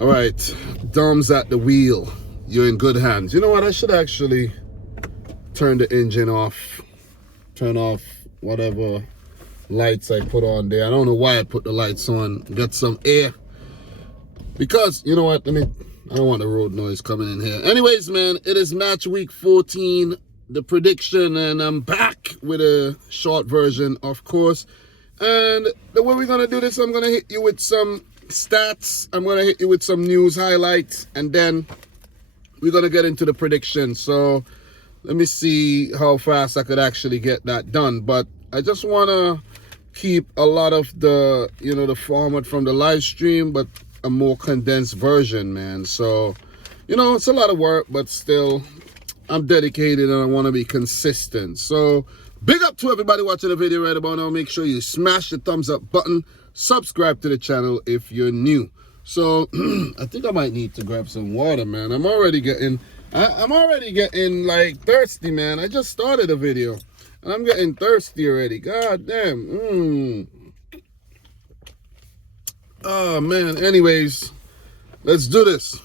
All right, Dom's at the wheel. You're in good hands. You know what? I should actually turn the engine off. Turn off whatever lights I put on there. I don't know why I put the lights on. Get some air. Because, you know what? I don't want the road noise coming in here. Anyways, man, it is match week 14, the prediction, and I'm back with a short version, of course. And the way we're going to do this, I'm going to hit you with some stats. I'm going to hit you with some news highlights, and then we're going to get into the prediction. So let me see how fast I could actually get that done. But I just want to keep a lot of the, the format from the live stream, but a more condensed version, man. So, it's a lot of work, but still, I'm dedicated and I want to be consistent. So, big up to everybody watching the video right about now. Make sure you smash the thumbs up button. Subscribe to the channel if you're new. So, I think I might need to grab some water, man. I'm already getting like thirsty, man. I just started a video and I'm getting thirsty already. God damn. Oh, man. Anyways, let's do this.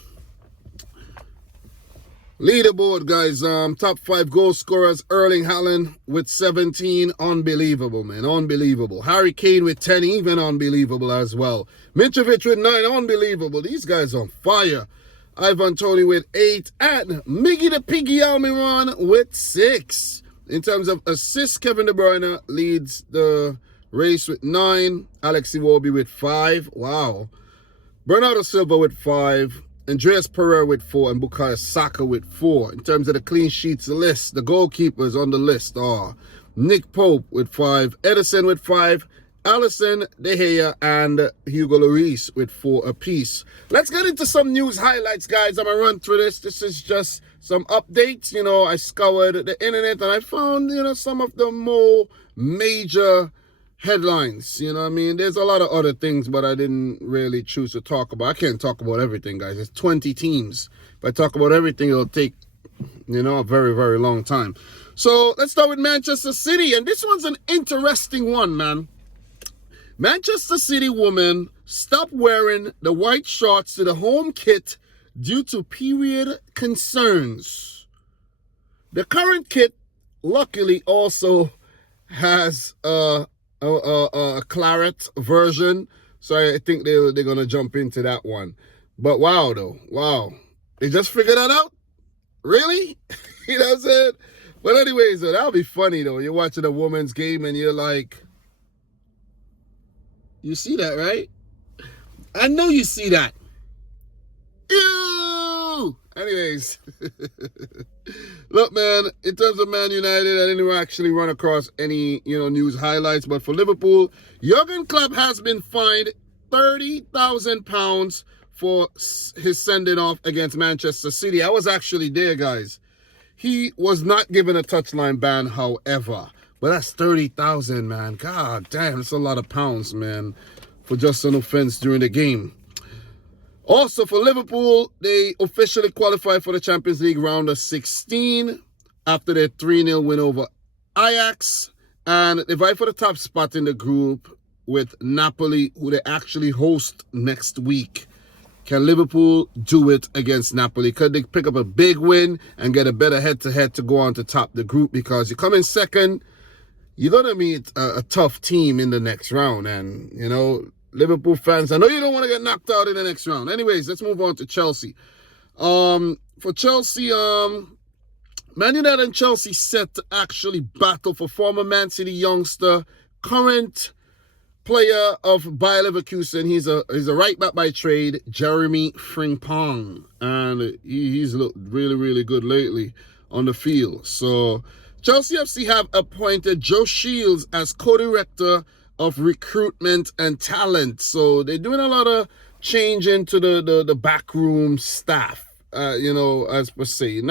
Leaderboard, guys. Top 5 goal scorers. Erling Haaland with 17. Unbelievable, man. Unbelievable. Harry Kane with 10. Even unbelievable as well. Mitrovic with 9. Unbelievable. These guys on fire. Ivan Toney with 8. And Miggy the Piggy Almiron with 6. In terms of assists, Kevin De Bruyne leads the race with 9. Alex Iwobi with 5. Wow. Bernardo Silva with 5. Andreas Pereira with 4. And Bukayo Saka with 4. In terms of the clean sheets list, the goalkeepers on the list are Nick Pope with 5. Ederson with 5. Alisson, De Gea, and Hugo Lloris with 4 apiece. Let's get into some news highlights, guys. I'm going to run through this. This is just some updates. I scoured the internet and I found, some of the more major headlines. There's a lot of other things, but I didn't really choose to talk about. I can't talk about everything, guys. It's 20 teams. If I talk about everything, it'll take, a very, very long time. So let's start with Manchester City. And this one's an interesting one, man. Manchester City woman stopped wearing the white shorts to the home kit due to period concerns. The current kit, luckily, also has a claret version, so I think they're gonna jump into that one. But wow, though, wow, they just figured that out, really? You know what I'm saying? But anyways, that'll be funny though. You're watching a women's game and you're like, you see that, right? I know you see that. Ew! Anyways, look, man, in terms of Man United, I didn't actually run across any, news highlights. But for Liverpool, Jurgen Klopp has been fined £30,000 for his sending off against Manchester City. I was actually there, guys. He was not given a touchline ban, however. But that's 30,000, man. God damn, that's a lot of pounds, man, for just an offense during the game. Also, for Liverpool, they officially qualified for the Champions League round of 16 after their 3-0 win over Ajax. And they vie for the top spot in the group with Napoli, who they actually host next week. Can Liverpool do it against Napoli? Could they pick up a big win and get a better head-to-head to go on to top the group? Because you come in second, you're going to meet a tough team in the next round. And, Liverpool fans, I know you don't want to get knocked out in the next round. Anyways, let's move on to Chelsea. For Chelsea, Man United and Chelsea set to actually battle for former Man City youngster, current player of Bayer Leverkusen. He's a right back by trade, Jeremy Frimpong. And he's looked really, really good lately on the field. So Chelsea FC have appointed Joe Shields as co-director of recruitment and talent. So they're doing a lot of change into the backroom staff, as per se.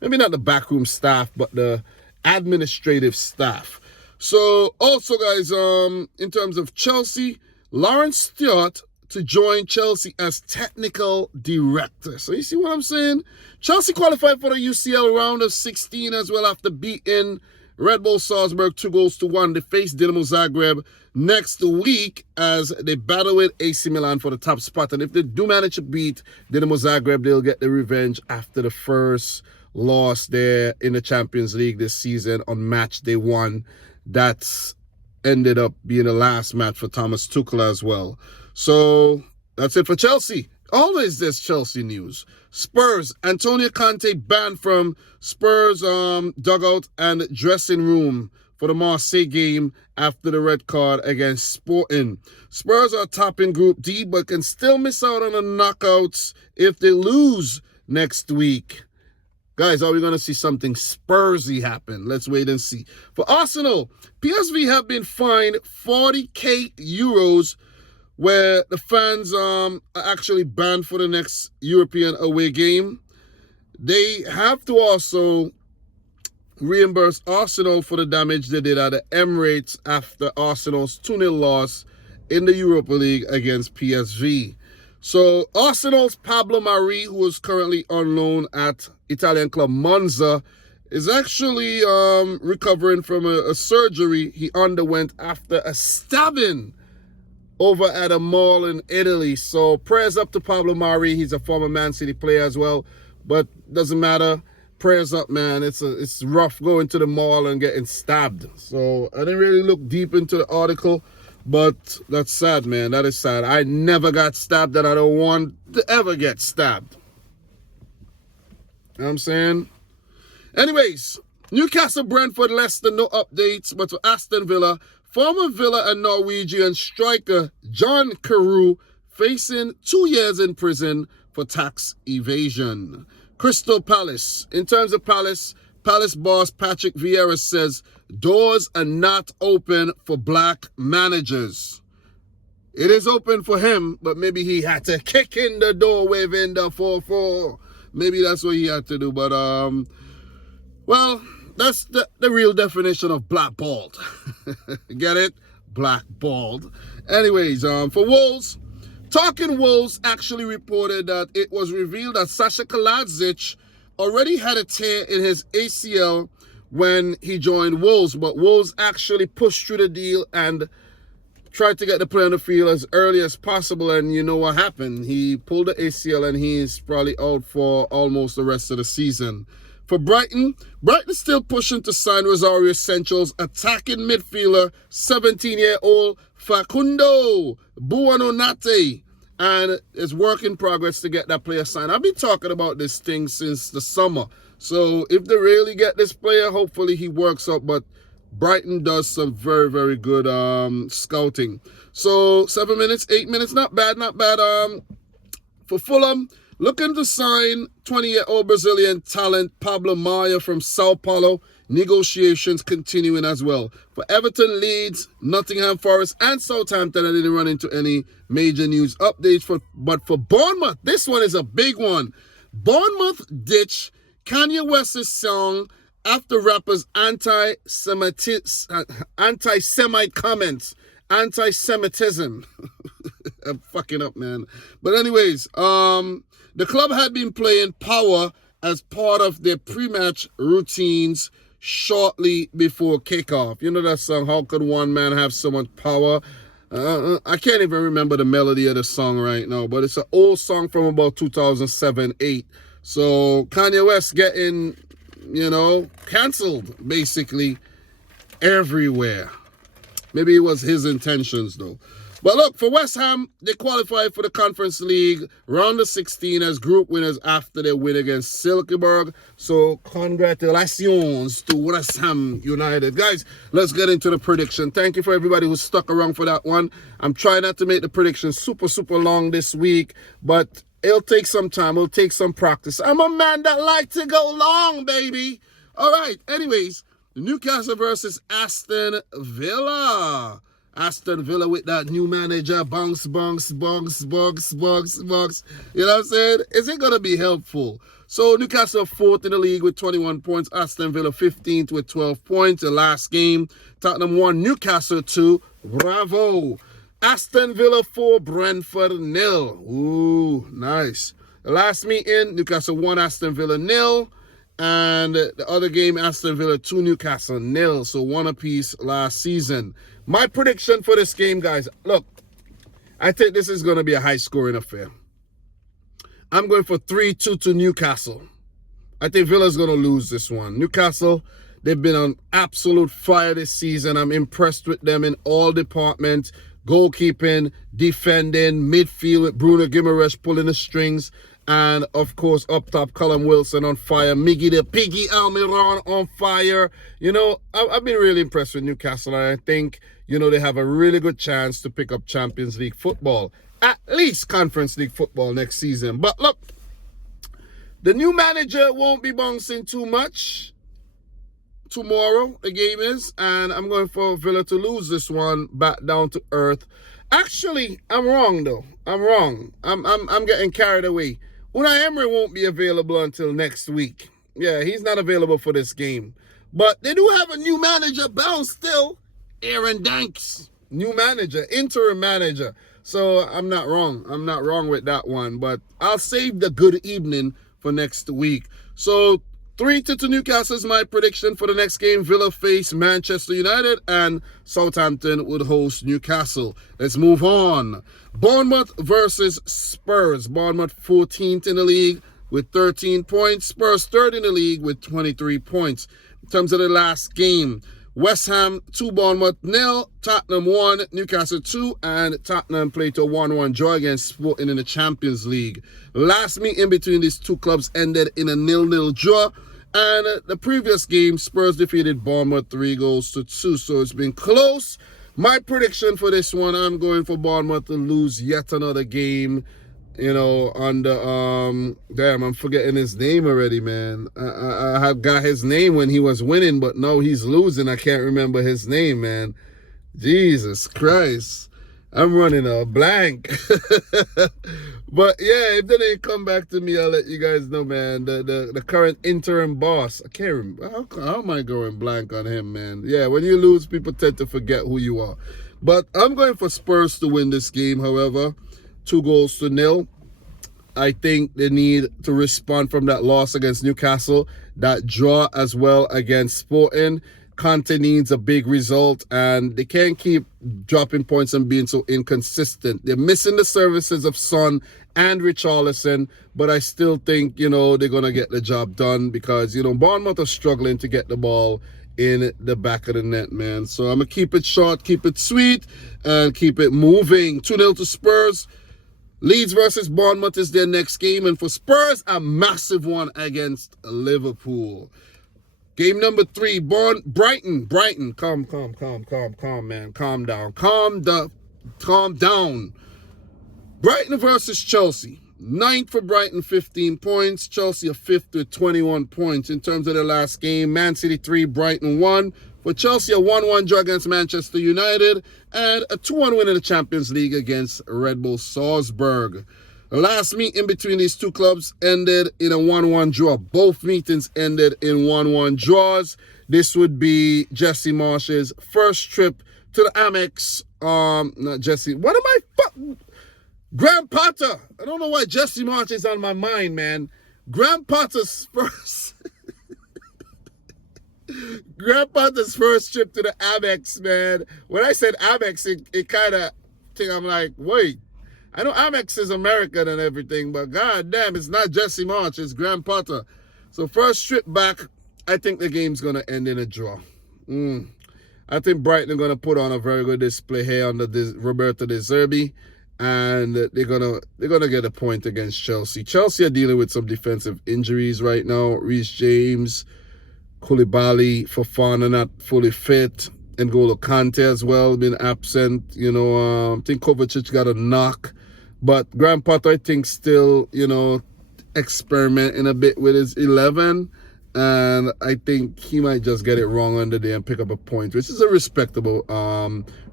Maybe not the backroom staff, but the administrative staff. So also, guys, in terms of Chelsea, Lawrence Stewart to join Chelsea as technical director. So you see what I'm saying? Chelsea qualified for the UCL round of 16 as well after beating Red Bull Salzburg 2-1. They faced Dinamo Zagreb next week as they battle with AC Milan for the top spot. And if they do manage to beat Dinamo Zagreb, they'll get the revenge after the first loss there in the Champions League this season on match day 1. That's ended up being the last match for Thomas Tuchel as well. So that's it for Chelsea. Always there's Chelsea news. Spurs, Antonio Conte banned from Spurs dugout and dressing room for the Marseille game after the red card against Sporting. Spurs are top in Group D, but can still miss out on the knockouts if they lose next week. Guys, are we going to see something Spursy happen? Let's wait and see. For Arsenal, PSV have been fined 40k euros, where the fans are actually banned for the next European away game. They have to also reimburse Arsenal for the damage they did at the Emirates after Arsenal's 2-0 loss in the Europa League against PSV. So Arsenal's Pablo Mari, who is currently on loan at Italian club Monza, is actually recovering from a surgery he underwent after a stabbing over at a mall in Italy. So prayers up to Pablo Mari. He's a former Man City player as well, but doesn't matter. Prayers up, man. It's rough going to the mall and getting stabbed. So I didn't really look deep into the article, but that's sad, man. That is sad. I never got stabbed, and I don't want to ever get stabbed. You know what I'm saying? Anyways, Newcastle, Brentford, Leicester, no updates. But for Aston Villa, former Villa and Norwegian striker John Carew facing 2 years in prison for tax evasion. Crystal Palace. In terms of Palace boss Patrick Vieira says doors are not open for black managers. It is open for him, but maybe he had to kick in the door waving the 4-4. Maybe that's what he had to do. But, well, that's the real definition of blackballed. Get it? Blackballed. Anyways, for Wolves, Talking Wolves actually reported that it was revealed that Sasha Kaladzic already had a tear in his ACL when he joined Wolves, but Wolves actually pushed through the deal and tried to get the player on the field as early as possible, and you know what happened. He pulled the ACL and he's probably out for almost the rest of the season. For Brighton still pushing to sign Rosario Central's attacking midfielder, 17-year-old Facundo Buononate, and it's work in progress to get that player signed. I've been talking about this thing since the summer, so if they really get this player, hopefully he works out, but Brighton does some very, very good scouting. So 7 minutes, 8 minutes, not bad. For Fulham, looking to sign 20-year-old Brazilian talent Pablo Maia from Sao Paulo. Negotiations continuing as well. For Everton, Leeds, Nottingham Forest, and Southampton, I didn't run into any major news updates. But for Bournemouth, this one is a big one. Bournemouth ditch Kanye West's song after rappers anti-Semite comments, anti-Semitism. I'm fucking up, man. But anyways, the club had been playing Power as part of their pre-match routines shortly before kickoff. You know that song, How Could One Man Have So Much Power? I can't even remember the melody of the song right now, but it's an old song from about 2007-8. So Kanye West getting, canceled basically everywhere. Maybe it was his intentions though. But look, for West Ham, they qualified for the Conference League round of 16 as group winners after their win against Silkeborg. So congratulations to West Ham United. Guys, let's get into the prediction. Thank you for everybody who stuck around for that one. I'm trying not to make the prediction super, super long this week, but it'll take some time. It'll take some practice. I'm a man that like to go long, baby. All right. Anyways, Newcastle versus Aston Villa. Aston Villa with that new manager, bunks. You know what I'm saying? Is it going to be helpful? So Newcastle 4th in the league with 21 points. Aston Villa 15th with 12 points. The last game, Tottenham 1, Newcastle 2. Bravo. Aston Villa 4, Brentford 0. Ooh, nice. The last meeting, Newcastle 1, Aston Villa 0. And the other game, Aston Villa 2, Newcastle 0. So 1 apiece last season. My prediction for this game, guys. Look, I think this is going to be a high-scoring affair. I'm going for 3-2 to Newcastle. I think Villa's going to lose this one. Newcastle, they've been on absolute fire this season. I'm impressed with them in all departments. Goalkeeping, defending, midfield with Bruno Guimaraes pulling the strings. And, of course, up top, Callum Wilson on fire. Miggy the Piggy Almiron on fire. You know, I've been really impressed with Newcastle. And I think, you know, they have a really good chance to pick up Champions League football. At least Conference League football next season. But, look, the new manager won't be bouncing too much. Tomorrow, the game is. And I'm going for Villa to lose this one back down to earth. Actually, I'm wrong, though. I'm wrong. I'm getting carried away. Unai Emery won't be available until next week. Yeah, he's not available for this game. But they do have a new manager bound still. Aaron Danks. New manager, interim manager. So I'm not wrong. I'm not wrong with that one. But I'll save the good evening for next week. So 3-2 to Newcastle is my prediction for the next game. Villa face Manchester United and Southampton would host Newcastle. Let's move on. Bournemouth versus Spurs. Bournemouth 14th in the league with 13 points. Spurs 3rd in the league with 23 points. In terms of the last game, West Ham 2, Bournemouth 0, Tottenham 1, Newcastle 2, and Tottenham played to a 1-1 draw against Sporting in the Champions League. Last meeting between these two clubs ended in a 0-0 draw, and the previous game, Spurs defeated Bournemouth 3-2, so it's been close. My prediction for this one, I'm going for Bournemouth to lose yet another game. You know, on the, damn, I'm forgetting his name already, man. I have got his name when he was winning, but now he's losing. I can't remember his name, man. Jesus Christ. I'm running a blank. But yeah, if they didn't come back to me, I'll let you guys know, man. The current interim boss. I can't remember. How am I going blank on him, man? Yeah, when you lose, people tend to forget who you are. But I'm going for Spurs to win this game, however. 2-0. I think they need to respond from that loss against Newcastle, that draw as well against Sporting. Conte needs a big result, and they can't keep dropping points and being so inconsistent. They're missing the services of Son and Richarlison, but I still think, you know, they're going to get the job done because, you know, Bournemouth are struggling to get the ball in the back of the net, man. So I'm going to keep it short, keep it sweet, and keep it moving. 2-0 to Spurs. Leeds versus Bournemouth is their next game. And for Spurs, a massive one against Liverpool. Game number 3, Brighton. Calm, man. Calm down. Calm down. Brighton versus Chelsea. 9th for Brighton, 15 points. Chelsea are 5th with 21 points. In terms of the last game, Man City 3, Brighton 1. For Chelsea, a 1-1 draw against Manchester United and a 2-1 win in the Champions League against Red Bull Salzburg. The last meeting between these two clubs ended in a 1-1 draw. Both meetings ended in 1-1 draws. This would be Jesse Marsh's first trip to the Amex. Not Jesse. What am I? Graham Potter. I don't know why Jesse Marsh is on my mind, man. Graham Potter's first... Grandpa's first trip to the Amex, man. When I said Amex, it kind of think I'm like, wait. I know Amex is American and everything, but god damn, it's not Jesse Marsh, it's Graham Potter. So first trip back, I think the game's going to end in a draw. I think Brighton are going to put on a very good display here under Roberto De Zerbi, and they're gonna get a point against Chelsea. Chelsea are dealing with some defensive injuries right now. Reece James, Koulibaly, Fofana not fully fit. N'Golo Kante as well, been absent. You know, I think Kovacic got a knock. But Graham Potter, I think, still, you know, experimenting a bit with his 11. And I think he might just get it wrong on the day and pick up a point, which is a respectable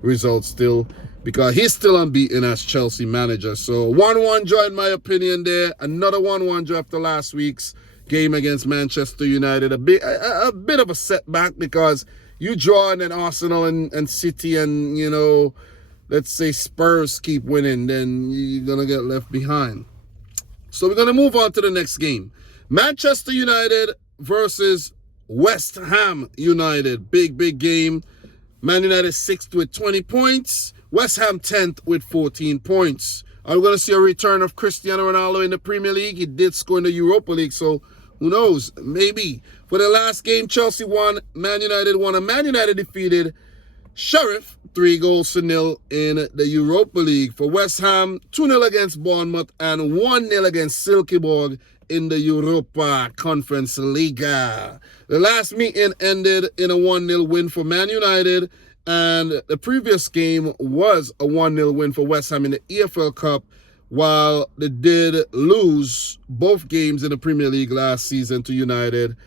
result still, because he's still unbeaten as Chelsea manager. So 1-1 draw in my opinion there. Another 1-1 draw after last week's game against Manchester United. A bit of a setback because you draw and then Arsenal and City and, you know, let's say Spurs keep winning, then you're going to get left behind. So we're going to move on to the next game. Manchester United versus West Ham United. Big game. Man United 6th with 20 points. West Ham 10th with 14 points. Are we going to see a return of Cristiano Ronaldo in the Premier League? He did score in the Europa League, so who knows? Maybe. For the last game, Chelsea won. Man United won. And Man United defeated Sheriff 3-0 in the Europa League. For West Ham, 2-0 against Bournemouth and 1-0 against Silkeborg in the Europa Conference Liga. The last meeting ended in a 1-0 win for Man United, and the previous game was a 1-0 win for West Ham in the EFL Cup, while they did lose both games in the Premier League last season to United,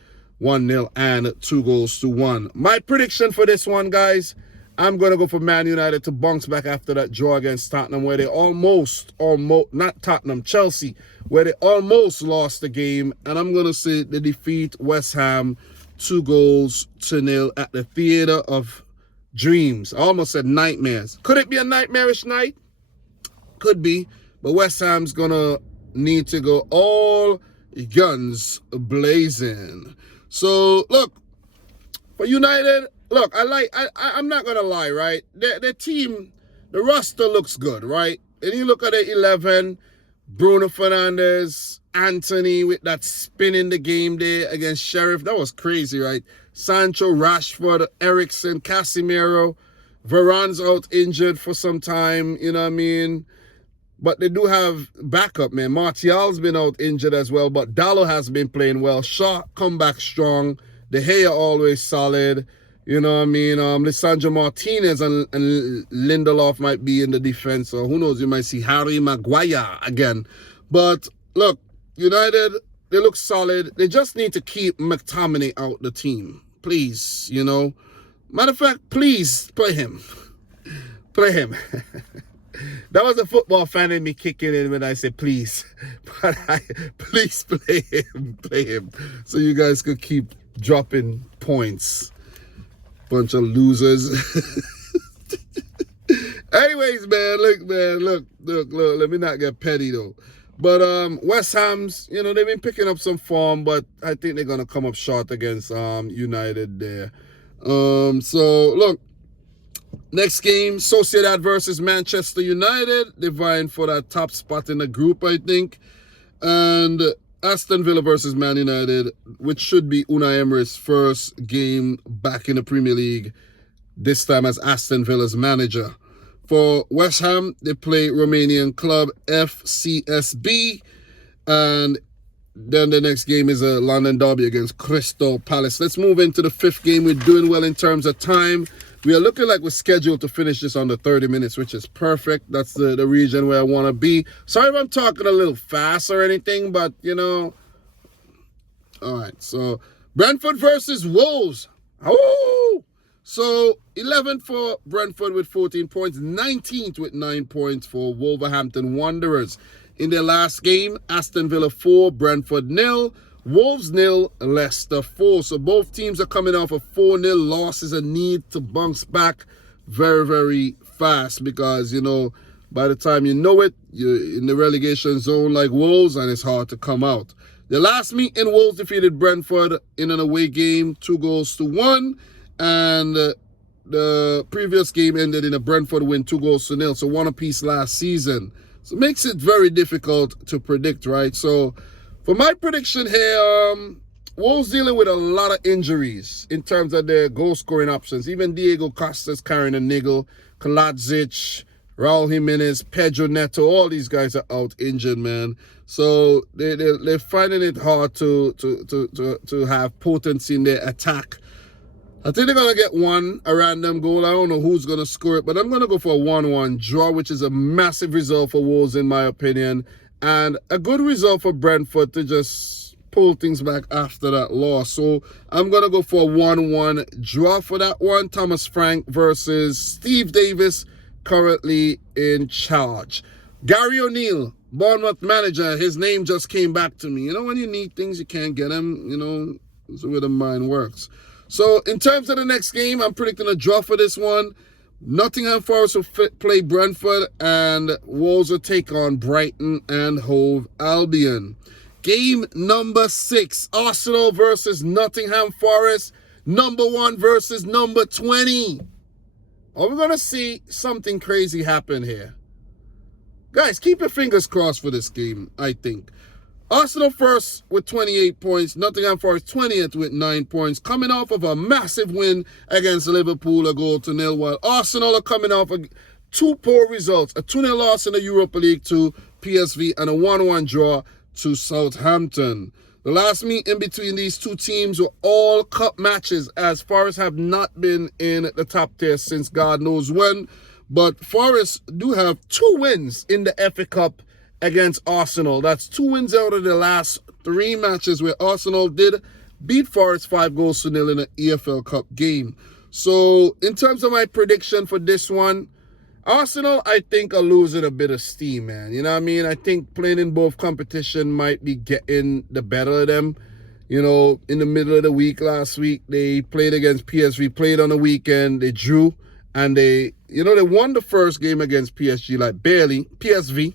1-0 and 2-1. My prediction for this one, guys, I'm going to go for Man United to bounce back after that draw against Tottenham, where they not Tottenham, Chelsea, where they almost lost the game. And I'm going to say they defeat West Ham 2-0 at the Theatre of Dreams. I almost said nightmares. Could it be a nightmarish night? Could be. But West Ham's going to need to go all guns blazing. So, look, for United, look, I'm not going to lie, right? Their team, the roster looks good, right? And you look at the 11, Bruno Fernandes, Anthony with that spin in the game there against Sheriff. That was crazy, right? Sancho, Rashford, Eriksen, Casemiro. Varane's out injured for some time, you know what I mean? But they do have backup, man. Martial's been out injured as well, but Dallo has been playing well. Shaw come back strong. De Gea always solid. You know what I mean? Lisandro Martinez and Lindelof might be in the defense, or who knows, you might see Harry Maguire again. But look, United, they look solid. They just need to keep McTominay out the team. Please, you know. Matter of fact, please play him. Play him. That was a football fan in me kicking in when I said please. But please play him. Play him. So you guys could keep dropping points. Bunch of losers. Anyways, look. Let me not get petty though. But West Ham's, you know, they've been picking up some form, but I think they're gonna come up short against United there. So look, next game, Sociedad versus Manchester United. They're vying for that top spot in the group, I think. And Aston Villa versus Man United, which should be Unai Emery's first game back in the Premier League, this time as Aston Villa's manager. For West Ham, they play Romanian club FCSB, and then the next game is a London derby against Crystal Palace. Let's move into the fifth game. We're doing well in terms of time. We are looking like we're scheduled to finish this under 30 minutes, which is perfect. That's the region where I want to be. Sorry if I'm talking a little fast or anything, but, you know. All right, so Brentford versus Wolves. Oh! So 11th for Brentford with 14 points, 19th with 9 points for Wolverhampton Wanderers. In their last game, Aston Villa 4, Brentford 0. Wolves 0, Leicester 4. So both teams are coming off of 4-0 losses and need to bounce back very, very fast because, you know, by the time you know it, you're in the relegation zone like Wolves and it's hard to come out. The last meeting, Wolves defeated Brentford in an away game, 2-1. And the previous game ended in a Brentford win, 2-0. So one apiece last season. So it makes it very difficult to predict, right? So for my prediction here, Wolves dealing with a lot of injuries in terms of their goal-scoring options. Even Diego Costa's carrying a niggle. Kaladzic, Raul Jimenez, Pedro Neto, all these guys are out injured, man. So they're finding it hard to have potency in their attack. I think they're going to get a random goal. I don't know who's going to score it, but I'm going to go for a 1-1 draw, which is a massive result for Wolves in my opinion. And a good result for Brentford to just pull things back after that loss. So I'm going to go for a 1-1 draw for that one. Thomas Frank versus Steve Davis, currently in charge. Gary O'Neill, Bournemouth manager, his name just came back to me. You know, when you need things, you can't get them. You know, that's the way the mind works. So in terms of the next game, I'm predicting a draw for this one. Nottingham Forest will play Brentford, and Wolves will take on Brighton and Hove Albion. Game number 6, Arsenal versus Nottingham Forest. Number 1 versus number 20. Are we going to see something crazy happen here? Guys, keep your fingers crossed for this game, I think. Arsenal first with 28 points. Nottingham Forest 20th with 9 points. Coming off of a massive win against Liverpool, 1-0. While Arsenal are coming off two poor results. A 2-0 loss in the Europa League to PSV and a 1-1 draw to Southampton. The last meet in between these two teams were all cup matches, as Forest have not been in the top tier since God knows when. But Forest do have 2 wins in the FA Cup against Arsenal. That's 2 wins out of the last 3 matches where Arsenal did beat Forest 5-0 in an EFL Cup game. So in terms of my prediction for this one, Arsenal, I think, are losing a bit of steam, man. You know what I mean? I think playing in both competition might be getting the better of them. You know, in the middle of the week last week, they played against PSV, played on the weekend, they drew, and they won the first game against PSG, like barely. PSV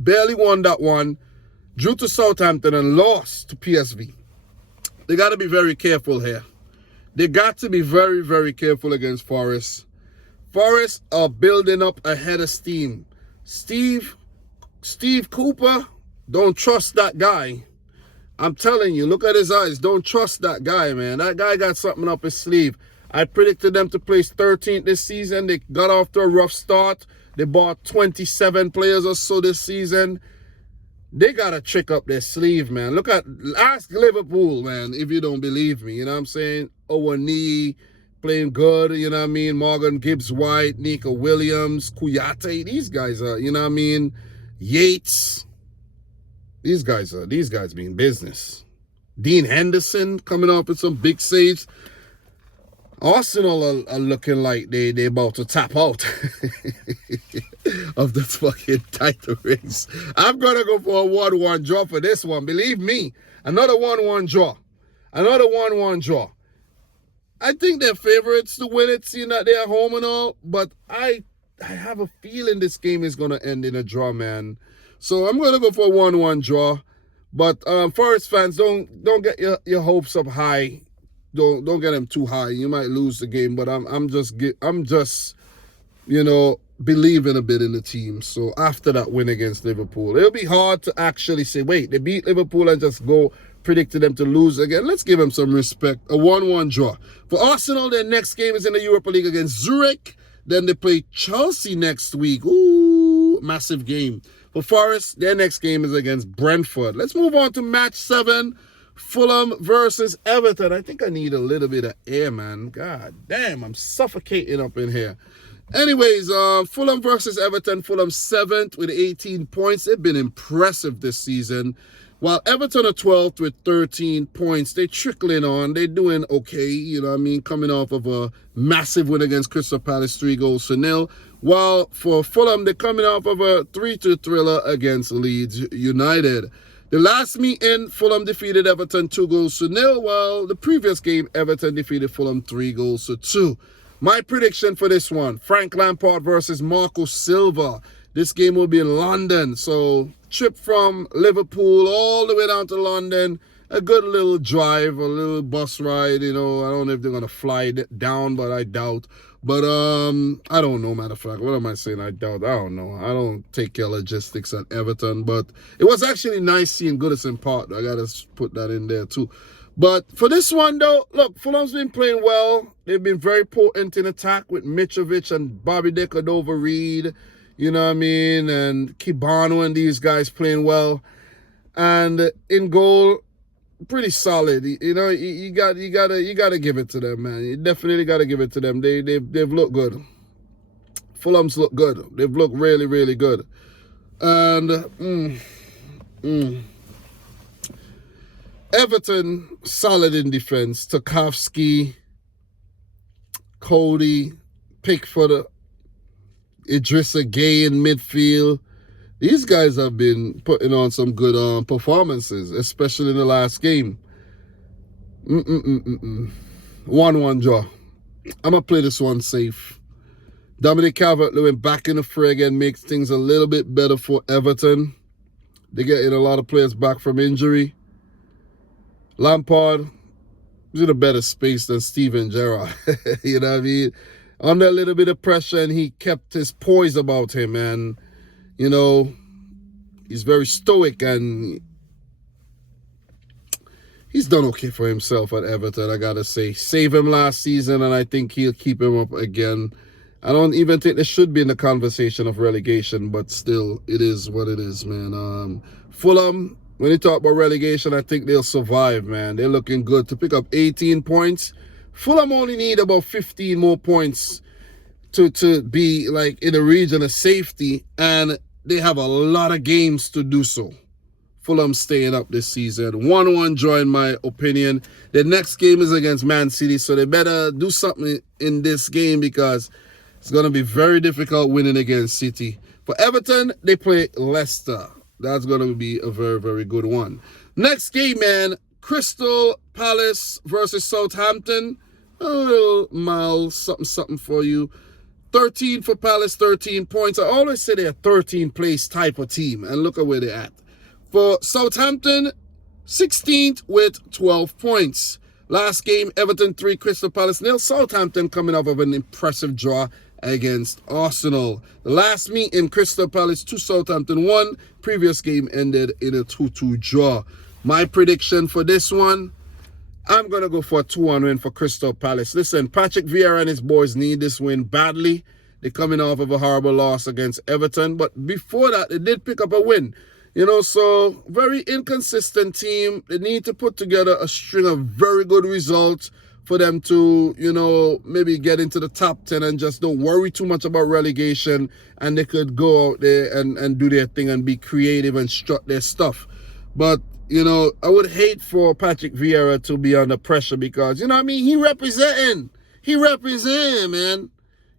barely won that one, drew to Southampton and lost to PSV. They got to be very careful here. They got to be very, very careful against Forest. Forest are building up a head of steam. Steve Cooper, don't trust that guy. I'm telling you, look at his eyes. Don't trust that guy, man. That guy got something up his sleeve. I predicted them to place 13th this season. They got off to a rough start. They bought 27 players or so this season. They got a trick up their sleeve, man. Ask Liverpool, man, if you don't believe me. You know what I'm saying? Owani playing good, you know what I mean? Morgan Gibbs-White, Nico Williams, Kouyaté. These guys are, you know what I mean? Yates. These guys mean business. Dean Henderson coming off with some big saves. Arsenal are looking like they about to tap out of the fucking title race. I'm going to go for a 1-1 draw for this one. Believe me, another 1-1 draw. Another 1-1 draw. I think they're favorites to win it, seeing that they're home and all, but I have a feeling this game is going to end in a draw, man. So I'm going to go for a 1-1 draw. But Forest fans, don't get your hopes up high. Don't get them too high. You might lose the game, but I'm just believing a bit in the team. So after that win against Liverpool, it'll be hard to actually say, wait, they beat Liverpool and just go predicted them to lose again. Let's give them some respect. A 1-1 draw. For Arsenal, their next game is in the Europa League against Zurich. Then they play Chelsea next week. Ooh, massive game. For Forest, their next game is against Brentford. Let's move on to match 7. Fulham versus Everton. I think I need a little bit of air, man. God damn, I'm suffocating up in here. Anyways, Fulham versus Everton. Fulham 7th with 18 points. They've been impressive this season. While Everton are 12th with 13 points, they're trickling on. They're doing okay, you know what I mean, coming off of a massive win against Crystal Palace, 3-0. While for Fulham, they're coming off of a 3-2 thriller against Leeds United. The last meeting, Fulham defeated Everton 2-0, while the previous game, Everton defeated Fulham 3-2. My prediction for this one, Frank Lampard versus Marco Silva. This game will be in London, so trip from Liverpool all the way down to London. A good little drive, a little bus ride, I don't know if they're going to fly down, but I doubt. But I don't know, matter of fact. What am I saying? I doubt. I don't know. I don't take care of logistics at Everton. But it was actually nice seeing Goodison Park. I got to put that in there too. But for this one, though, look, Fulham's been playing well. They've been very potent in attack with Mitrovic and Bobby Decordova-Reid. You know what I mean? And Kibano and these guys playing well. And in goal, pretty solid. You gotta give it to them, man. You definitely gotta give it to them. They've looked good. Fulham's look good. They've looked really, really good. And Everton solid in defense. Tarkowski, Cody, Pickford, Idrissa Gueye in midfield. These guys have been putting on some good performances, especially in the last game. 1-1 draw. I'm going to play this one safe. Dominic Calvert-Lewin back in the fray again makes things a little bit better for Everton. They're getting a lot of players back from injury. Lampard is in a better space than Steven Gerrard. You know what I mean? under a little bit of pressure, and he kept his poise about him. And, you know, he's very stoic, and he's done okay for himself at Everton, I gotta say. Save him last season, and I think he'll keep him up again. I don't even think they should be in the conversation of relegation, but still, it is what it is, man. Fulham, when you talk about relegation, I think they'll survive, man. They're looking good to pick up 18 points. Fulham only need about 15 more points to be like in a region of safety, and they have a lot of games to do so. Fulham staying up this season. 1-1 draw, in my opinion. The next game is against Man City, so they better do something in this game because it's going to be very difficult winning against City. For Everton, they play Leicester. That's going to be a very, very good one. Next game, man, Crystal Palace versus Southampton. A little mild something for you. 13 for Palace, 13 points. I always say they're a 13th place type of team, and look at where they're at. For Southampton, 16th with 12 points. Last game, Everton 3, Crystal Palace 0. Southampton coming off of an impressive draw against Arsenal. The last meeting, Crystal Palace 2, Southampton 1. Previous game ended in a 2-2 draw. My prediction for this one, I'm going to go for a 2-1 win for Crystal Palace. Listen, Patrick Vieira and his boys need this win badly. They're coming off of a horrible loss against Everton. But before that, they did pick up a win. You know, so very inconsistent team. They need to put together a string of very good results for them to, you know, maybe get into the top 10 and just don't worry too much about relegation, and they could go out there and do their thing and be creative and strut their stuff. But, you know, I would hate for Patrick Vieira to be under pressure because, you know what I mean, he representing, man.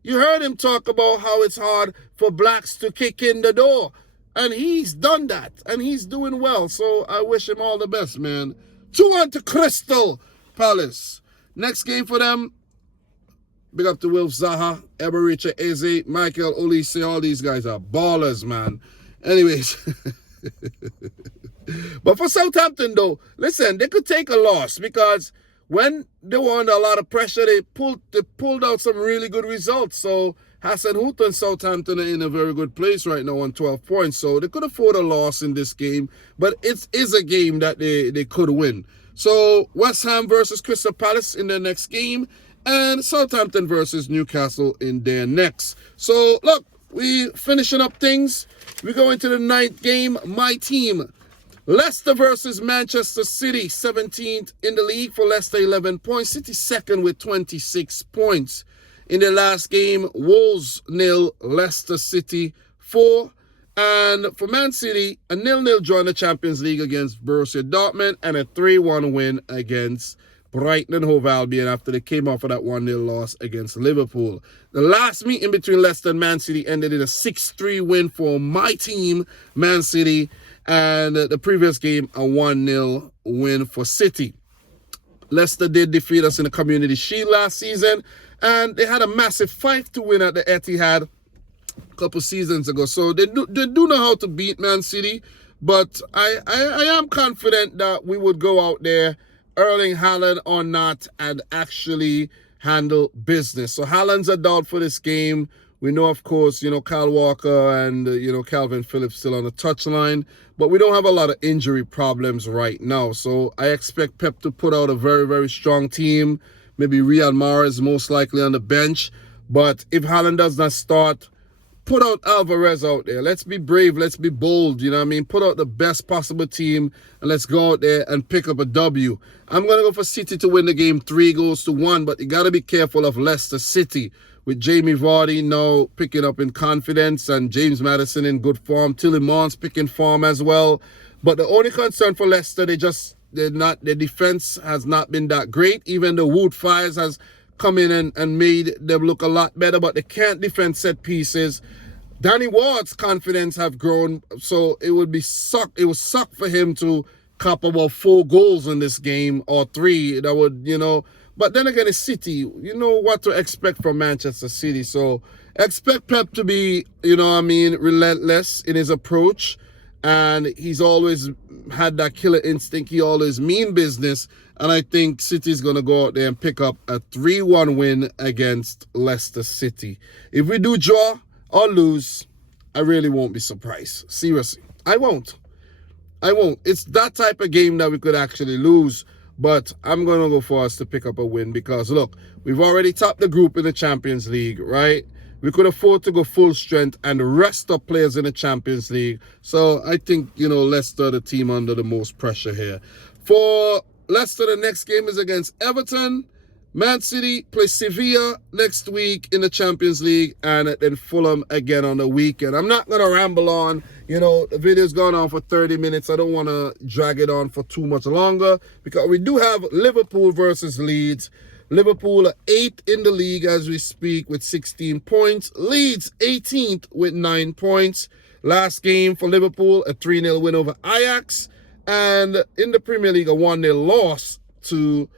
You heard him talk about how it's hard for blacks to kick in the door. And he's done that, and he's doing well. So I wish him all the best, man. 2-1 to Crystal Palace. Next game for them, big up to Wilf Zaha, Ebericha Eze, Michael Olise. All these guys are ballers, man. Anyways. But for Southampton, though, listen, they could take a loss because when they were under a lot of pressure, they pulled out some really good results. So Hassan Hout and Southampton are in a very good place right now on 12 points. So they could afford a loss in this game, but it is a game that they could win. So West Ham versus Crystal Palace in their next game, and Southampton versus Newcastle in their next. So look, we finishing up things. We go into the 9th game. My team, Leicester versus Manchester City, 17th in the league for Leicester, 11 points. City second with 26 points. In the last game, Wolves 0, Leicester City 4. And for Man City, a 0-0 draw in the Champions League against Borussia Dortmund and a 3-1 win against Brighton and Hove Albion after they came off of that 1-0 loss against Liverpool. The last meeting between Leicester and Man City ended in a 6-3 win for my team, Man City, and the previous game, a 1-0 win for City. Leicester did defeat us in the Community Shield last season, and they had a massive 5-2 win at the Etihad a couple seasons ago. So they do know how to beat Man City, but I am confident that we would go out there, Erling Haaland or not, and actually handle business. So Haaland's a doubt for this game. We know, of course, Kyle Walker and, Calvin Phillips still on the touchline, but we don't have a lot of injury problems right now. So I expect Pep to put out a very, very strong team. Maybe Riyad Mahrez most likely on the bench. But if Haaland does not start, put out Alvarez out there. Let's be brave. Let's be bold. You know what I mean? Put out the best possible team, and let's go out there and pick up a W. I'm going to go for City to win the game 3-1, but you got to be careful of Leicester City with Jamie Vardy now picking up in confidence and James Maddison in good form. Tillemans picking form as well. But the only concern for Leicester, their defense has not been that great. Even the Wood Fires has come in and made them look a lot better, but they can't defend set pieces. Danny Ward's confidence have grown, so it would suck for him to cop about 4 goals in this game or 3. That would, But then again, it's City. You know what to expect from Manchester City. So expect Pep to be, relentless in his approach And he's always had that killer instinct. He always mean business. And I think City's going to go out there and pick up a 3-1 win against Leicester City. If we do draw or lose, I really won't be surprised. Seriously, I won't. It's that type of game that we could actually lose. But I'm going to go for us to pick up a win because, look, we've already topped the group in the Champions League, right? We could afford to go full strength and rest up players in the Champions League. So I think, Leicester, the team under the most pressure here. For Leicester, the next game is against Everton. Man City plays Sevilla next week in the Champions League, and then Fulham again on the weekend. I'm not going to ramble on. The video's gone on for 30 minutes. I don't want to drag it on for too much longer because we do have Liverpool versus Leeds. Liverpool are 8th in the league as we speak with 16 points. Leeds 18th with 9 points. Last game for Liverpool, a 3-0 win over Ajax. And in the Premier League, a 1-0 loss to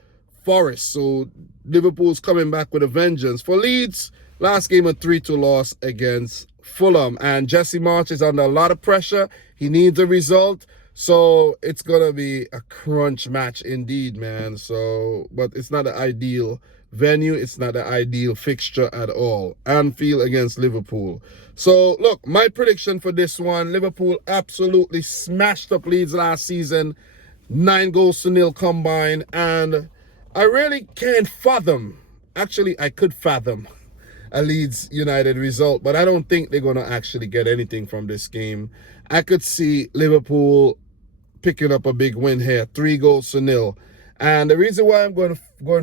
Forest. So Liverpool's coming back with a vengeance. For Leeds, last game a 3-2 loss against Fulham. And Jesse Marsch is under a lot of pressure. He needs a result. So it's going to be a crunch match indeed, man. But it's not the ideal venue. It's not the ideal fixture at all. Anfield against Liverpool. So, look, my prediction for this one, Liverpool absolutely smashed up Leeds last season. 9-0 combined. And I really can't fathom. Actually, I could fathom a Leeds United result. But I don't think they're going to actually get anything from this game. I could see Liverpool picking up a big win here, 3-0. And the reason why I'm going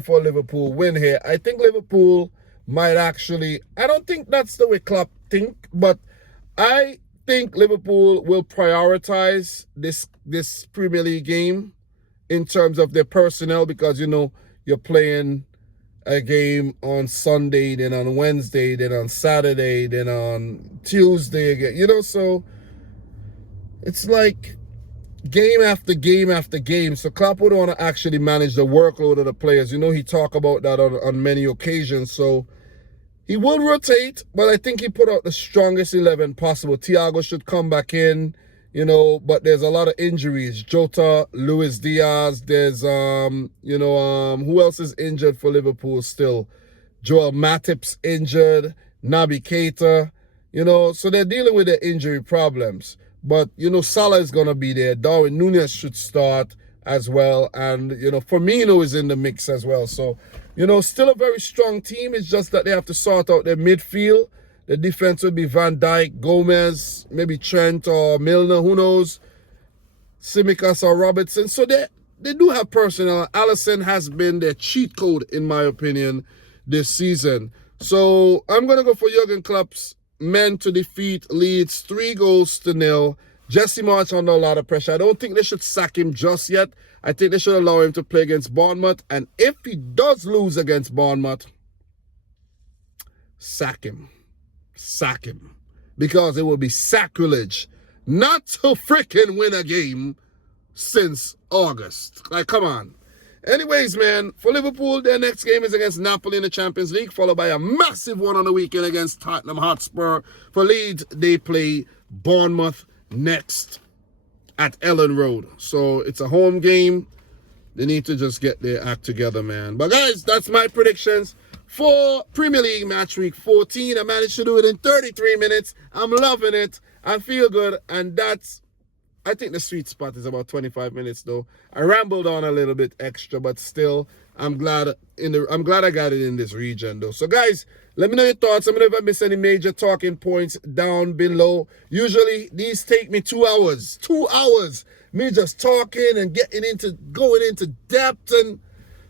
for a Liverpool win here, I think Liverpool might actually, I don't think that's the way Klopp think, but I think Liverpool will prioritize this Premier League game in terms of their personnel because, you're playing a game on Sunday, then on Wednesday, then on Saturday, then on Tuesday again, so it's like game after game after game. So Klopp would want to actually manage the workload of the players. He talked about that on many occasions. So he will rotate, but I think he put out the strongest 11 possible. Thiago should come back in, but there's a lot of injuries. Jota, Luis Diaz, there's, who else is injured for Liverpool still? Joel Matip's injured, Naby Keita, so they're dealing with their injury problems. But, Salah is going to be there. Darwin Núñez should start as well. And, Firmino is in the mix as well. So, still a very strong team. It's just that they have to sort out their midfield. The defense would be Van Dijk, Gomez, maybe Trent or Milner, who knows. Tsimikas or Robertson. So they do have personnel. Alisson has been their cheat code, in my opinion, this season. So I'm going to go for Jurgen Klopp's men to defeat Leeds 3-0. Jesse Marsch under a lot of pressure. I don't think they should sack him just yet. I think they should allow him to play against Bournemouth. And if he does lose against Bournemouth, sack him. Sack him. Because it will be sacrilege not to freaking win a game since August. Like, come on. Anyways, man, for Liverpool, their next game is against Napoli in the Champions League, followed by a massive one on the weekend against Tottenham Hotspur. For Leeds, they play Bournemouth next at Ellen Road. So it's a home game. They need to just get their act together, man. But guys, that's my predictions for Premier League match week 14. I managed to do it in 33 minutes. I'm loving it. I feel good. And I think the sweet spot is about 25 minutes though. I rambled on a little bit extra, but still, I'm glad I got it in this region though. So guys, let me know your thoughts. Let me know if I missed any major talking points down below. Usually these take me 2 hours. 2 hours. Me just talking and going into depth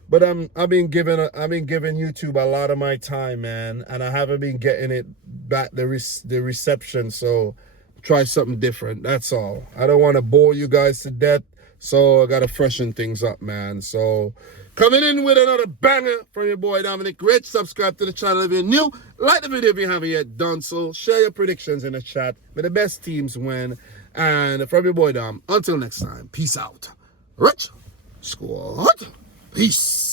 but I've been giving YouTube a lot of my time, man, and I haven't been getting it back the reception. So try something different. That's all. I don't want to bore you guys to death, so I got to freshen things up, man. So coming in with another banger from your boy Dominic Rich. Subscribe to the channel if you're new. Like the video if you haven't yet done so. Share your predictions in the chat. May the best teams win. And from your boy Dom, until next time, peace out. Rich Squad. Peace.